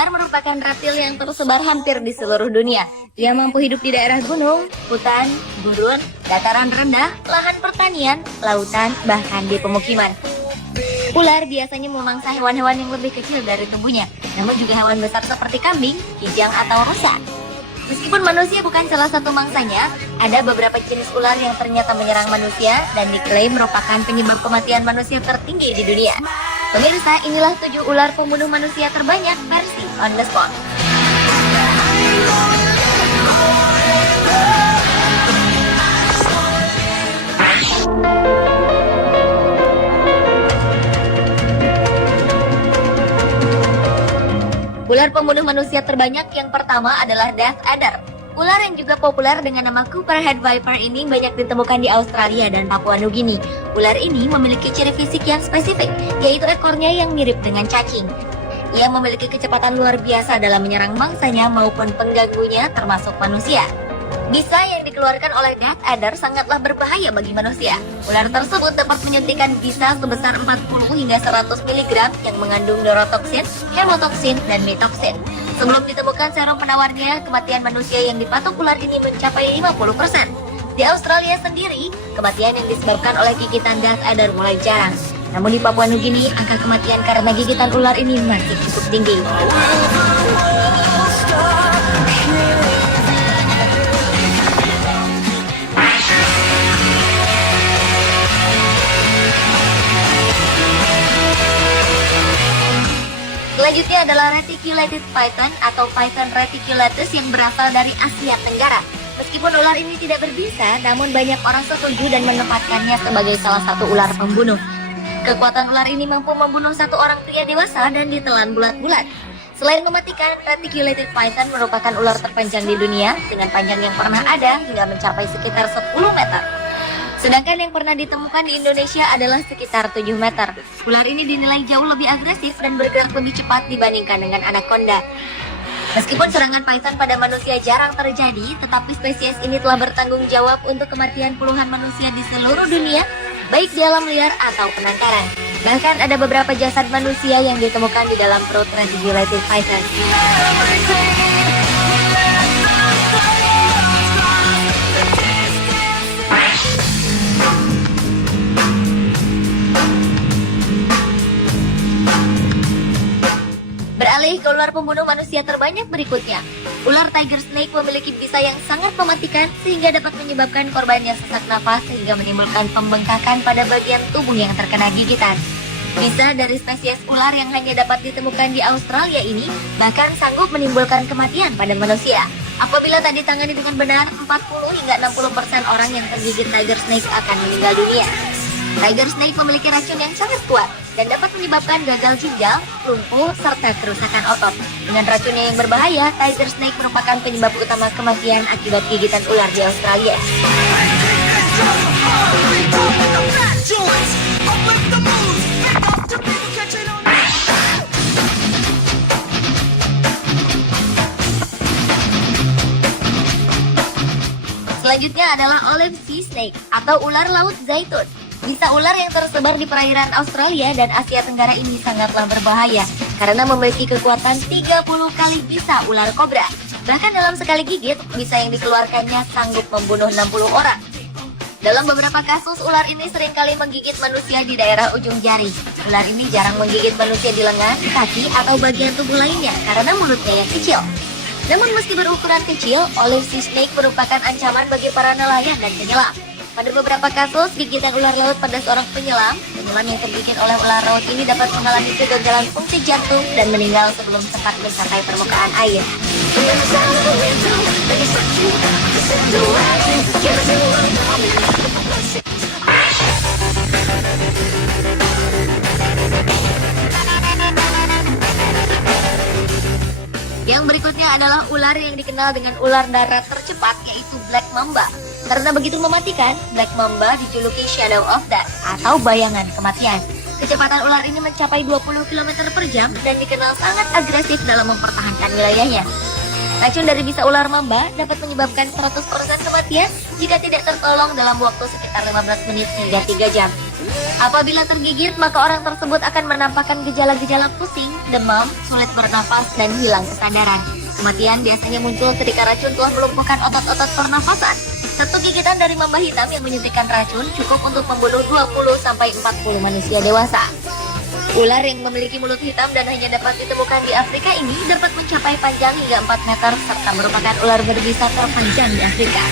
Ular merupakan reptil yang tersebar hampir di seluruh dunia. Ia mampu hidup di daerah gunung, hutan, gurun, dataran rendah, lahan pertanian, lautan, bahkan di pemukiman. Ular biasanya memangsa hewan-hewan yang lebih kecil dari tubuhnya, namun juga hewan besar seperti kambing, kijang, atau rusa. Meskipun manusia bukan salah satu mangsanya, ada beberapa jenis ular yang ternyata menyerang manusia dan diklaim merupakan penyebab kematian manusia tertinggi di dunia. Pemirsa, inilah 7 ular pembunuh manusia terbanyak versi On The Spot. Ular pembunuh manusia terbanyak yang pertama adalah Death Adder. Ular yang juga populer dengan nama Copperhead Viper ini banyak ditemukan di Australia dan Papua Nugini. Ular ini memiliki ciri fisik yang spesifik, yaitu ekornya yang mirip dengan cacing. Ia memiliki kecepatan luar biasa dalam menyerang mangsanya maupun pengganggunya termasuk manusia. Bisa yang dikeluarkan oleh Death Adder sangatlah berbahaya bagi manusia. Ular tersebut dapat menyuntikkan bisa sebesar 40 hingga 100 mg yang mengandung neurotoksin, hemotoksin, dan mitoksin. Sebelum ditemukan serum penawarnya, kematian manusia yang dipatok ular ini mencapai 50%. Di Australia sendiri, kematian yang disebabkan oleh gigitan Death Adder mulai jarang. Namun di Papua Nugini, angka kematian karena gigitan ular ini masih cukup tinggi. Selanjutnya adalah Reticulated Python atau Python reticulatus yang berasal dari Asia Tenggara. Meskipun ular ini tidak berbisa, namun banyak orang setuju dan menempatkannya sebagai salah satu ular pembunuh. Kekuatan ular ini mampu membunuh satu orang pria dewasa dan ditelan bulat-bulat. Selain mematikan, Reticulated Python merupakan ular terpanjang di dunia dengan panjang yang pernah ada hingga mencapai sekitar 10 meter. Sedangkan yang pernah ditemukan di Indonesia adalah sekitar 7 meter. Ular ini dinilai jauh lebih agresif dan bergerak lebih cepat dibandingkan dengan anaconda. Meskipun serangan python pada manusia jarang terjadi, tetapi spesies ini telah bertanggung jawab untuk kematian puluhan manusia di seluruh dunia, baik di alam liar atau penangkaran. Bahkan ada beberapa jasad manusia yang ditemukan di dalam perut Reticulated Python. Beralih ke ular pembunuh manusia terbanyak berikutnya. Ular tiger snake memiliki bisa yang sangat mematikan sehingga dapat menyebabkan korbannya sesak nafas sehingga menimbulkan pembengkakan pada bagian tubuh yang terkena gigitan. Bisa dari spesies ular yang hanya dapat ditemukan di Australia ini bahkan sanggup menimbulkan kematian pada manusia. Apabila tak ditangani dengan benar, 40 hingga 60% orang yang tergigit tiger snake akan meninggal dunia. Tiger snake memiliki racun yang sangat kuat dan dapat menyebabkan gagal ginjal, lumpuh, serta kerusakan otot. Dengan racunnya yang berbahaya, tiger snake merupakan penyebab utama kematian akibat gigitan ular di Australia. Selanjutnya adalah olive sea snake atau ular laut zaitun. Bisa ular yang tersebar di perairan Australia dan Asia Tenggara ini sangatlah berbahaya karena memiliki kekuatan 30 kali bisa ular kobra. Bahkan dalam sekali gigit, bisa yang dikeluarkannya sanggup membunuh 60 orang. Dalam beberapa kasus, ular ini seringkali menggigit manusia di daerah ujung jari. Ular ini jarang menggigit manusia di lengan, kaki, atau bagian tubuh lainnya karena mulutnya yang kecil. Namun meski berukuran kecil, olive sea snake merupakan ancaman bagi para nelayan dan penyelam. Pada beberapa kasus, gigitan ular laut pada seorang penyelam yang tergigit oleh ular laut ini dapat mengalami kegagalan fungsi jantung dan meninggal sebelum sempat mencapai permukaan air. Yang berikutnya adalah ular yang dikenal dengan ular darat tercepat, yaitu Black Mamba. Karena begitu mematikan, Black Mamba dijuluki Shadow of Death atau bayangan kematian. Kecepatan ular ini mencapai 20 km per jam dan dikenal sangat agresif dalam mempertahankan wilayahnya. Racun dari bisa ular mamba dapat menyebabkan 100% kematian jika tidak tertolong dalam waktu sekitar 15 menit hingga 3 jam. Apabila tergigit, maka orang tersebut akan menampakkan gejala-gejala pusing, demam, sulit bernafas, dan hilang kesadaran. Kematian biasanya muncul ketika racun telah melumpuhkan otot-otot pernafasan. Satu gigitan dari mamba hitam yang menyuntikkan racun cukup untuk membunuh 20-40 manusia dewasa. Ular yang memiliki mulut hitam dan hanya dapat ditemukan di Afrika ini dapat mencapai panjang hingga 4 meter serta merupakan ular berbisa terpanjang di Afrika.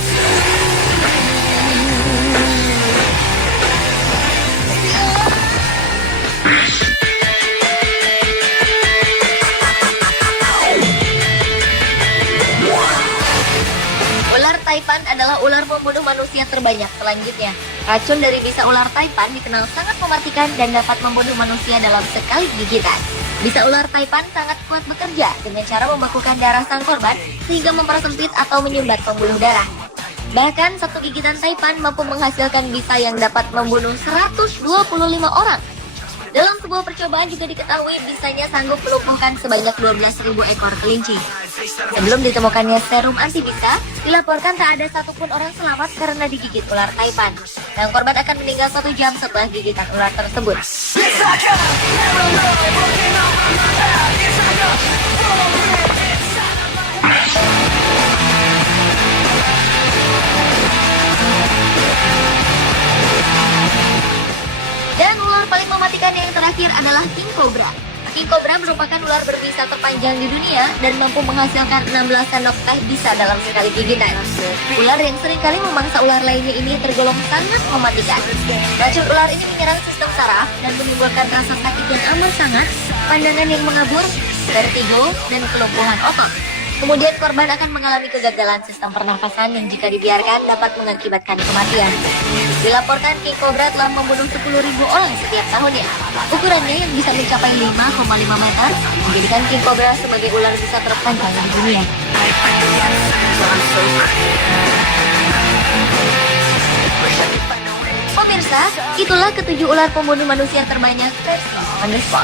Ular Taipan adalah ular pembunuh manusia terbanyak selanjutnya. Racun dari bisa ular Taipan dikenal sangat mematikan dan dapat membunuh manusia dalam sekali gigitan. Bisa ular Taipan sangat kuat bekerja dengan cara membekukan darah sang korban sehingga mempersempit atau menyumbat pembuluh darah. Bahkan satu gigitan Taipan mampu menghasilkan bisa yang dapat membunuh 125 orang. Dalam sebuah percobaan juga diketahui bisanya sanggup melumpuhkan sebanyak 12.000 ekor kelinci. Sebelum ditemukannya serum anti bisa, dilaporkan tak ada satupun orang selamat karena digigit ular Taipan. Dan korban akan meninggal 1 jam setelah gigitan ular tersebut. Dan ular paling mematikan yang terakhir adalah King Cobra. King Cobra merupakan ular berbisa terpanjang di dunia dan mampu menghasilkan 16 sendok teh bisa dalam sekali gigitan. Ular yang seringkali memangsa ular lainnya ini tergolong sangat mematikan. Racun ular ini menyerang sistem saraf dan menimbulkan rasa sakit yang amat sangat, pandangan yang mengabur, vertigo, dan kelumpuhan otot. Kemudian korban akan mengalami kegagalan sistem pernafasan yang jika dibiarkan dapat mengakibatkan kematian. Dilaporkan King Cobra telah membunuh 10.000 orang setiap tahunnya. Ukurannya yang bisa mencapai 5,5 meter menjadikan King Cobra sebagai ular bisa terpanjang di dunia. Pemirsa, itulah ketujuh ular pembunuh manusia terbanyak versi On The Spot.